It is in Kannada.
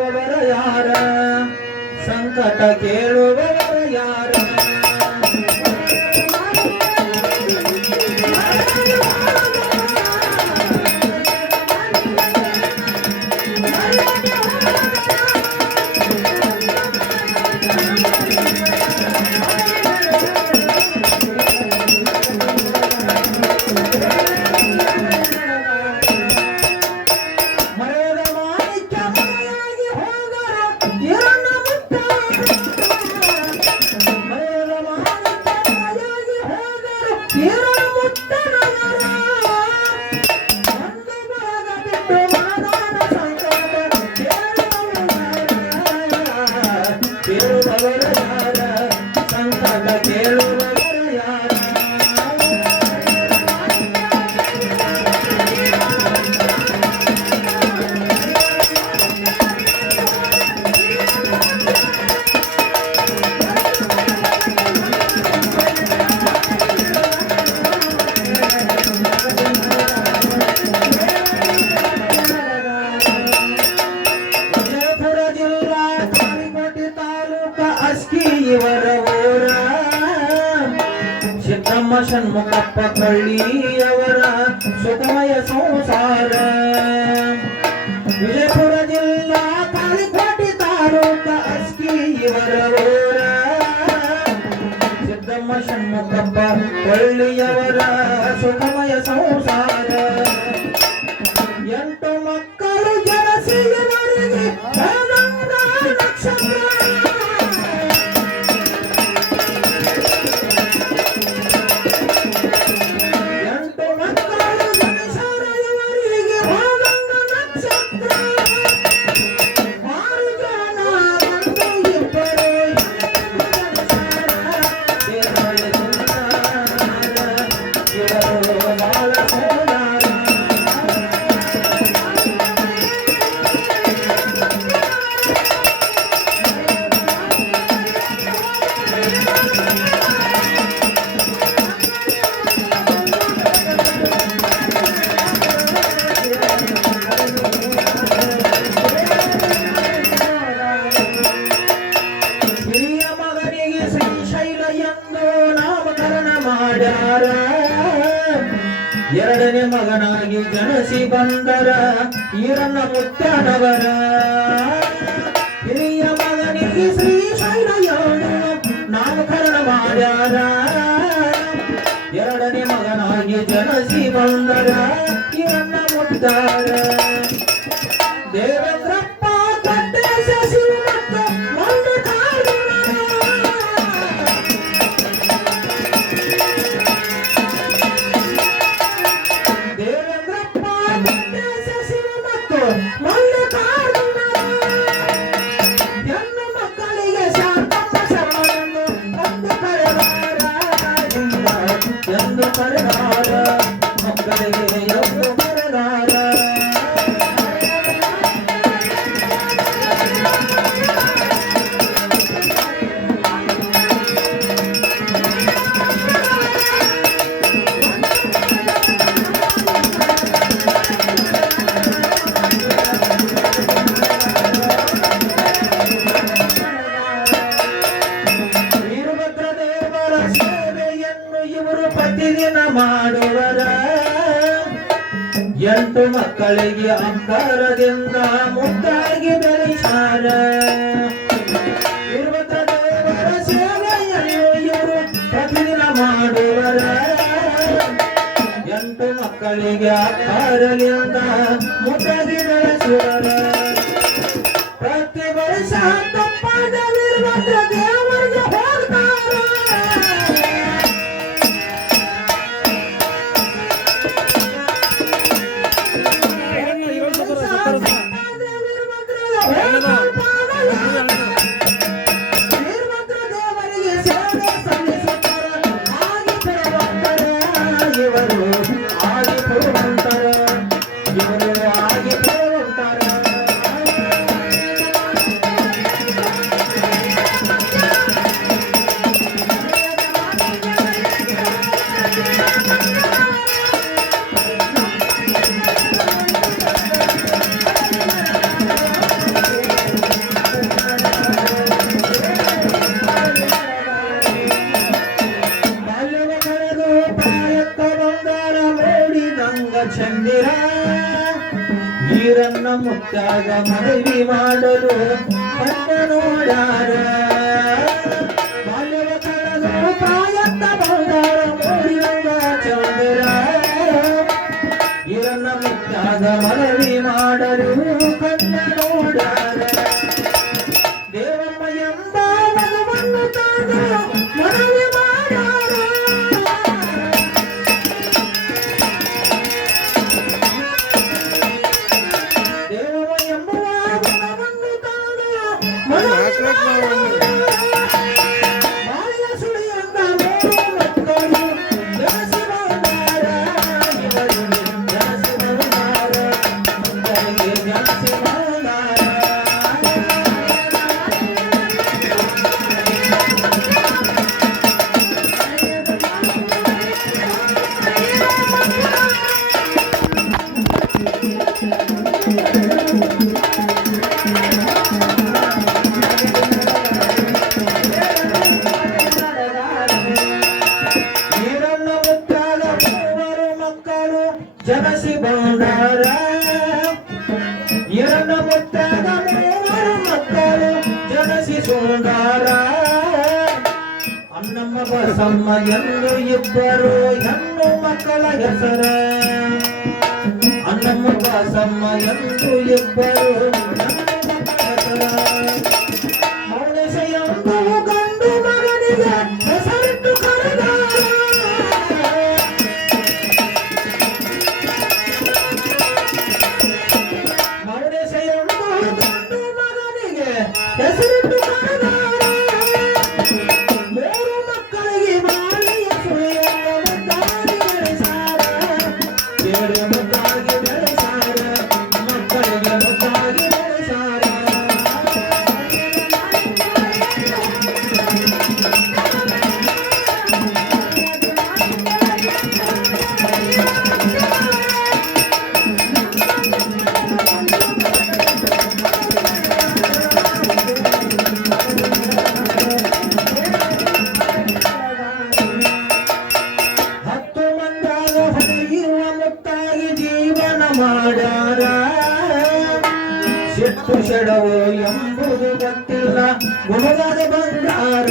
ಕೇಳುವವರ ಯಾರ? ಸಂಕಟ ಕೇಳುವವರ ಕೇಳುವವರ ಕೇಳುವವರ ಯಾರ ಷಣ್ಮುಖಪ್ಪ ಕಳ್ಳಿಯವರ ಸುಖಮಯ ಸಂಸಾರ. ವಿಜಯಪುರ ಜಿಲ್ಲಾ ತಾಳಿಕೋಟೆ ತಾಲೂಕ ಅಸ್ಕಿ ಇವರ ಊರ. ಸಿದ್ದಮ್ಮ ಷಣ್ಮುಖಪ್ಪ ಕಳ್ಳಿಯವರ ಸುಖಮಯ ಸಂಸಾರ. ಎಂಟು ಮಕ್ಕಳು ಎರಡನೇ ಮಗನಾಗಿ ಜನಸಿ ಬಂದರ ಈರನ್ನ ಮುತ್ತನವರ. ಹಿರಿಯ ಮಗನಿಗೆ ಶ್ರೀ ಶೈಲಯೋಣ ನಾಮಕರಣ ಮಾಡ್ಯಾರ. ಎರಡನೇ ಮಗನಾಗಿ ಜನಸಿ ಬಂದರ ಈರನ್ನ ಮುತ್ತಾರ. ಸರ್ವರ ನಾರಾಯಣ ಮಕ್ಕಳಿಗೆ ಅಂತರದಿಂದ ಮುದ್ದಾಗಿ ಬೆಳೆಯಾರ ಮಾಡುವರ. ಎಂಟು ಮಕ್ಕಳಿಗೆ ಅಕ್ಕರದಿಂದ ಮುದ್ದಾಗಿ ಭಕ್ತಾಗ ಮನವಿ ಮಾಡಲು ಭಕ್ತನೋಡಾರ ಅನ್ನಮ್ಮ ಬಸಮ್ಮ ಎಲ್ಲೂ ಇಬ್ಬರು ಹೆಣ್ಣು ಮಕ್ಕಳ ಹೆಸರ ಅನ್ನಮ್ಮ ಬಸಮ್ಮ ಎಲ್ಲೂ ಇಬ್ಬರು ಮಾಡ್ಯಾರ ಸಿಟ್ಟು ಶಡವೋ ಎಂಬುದು ಗೊತ್ತಿಲ್ಲ. ಗುಣವಾದ ಬಂಗಾರ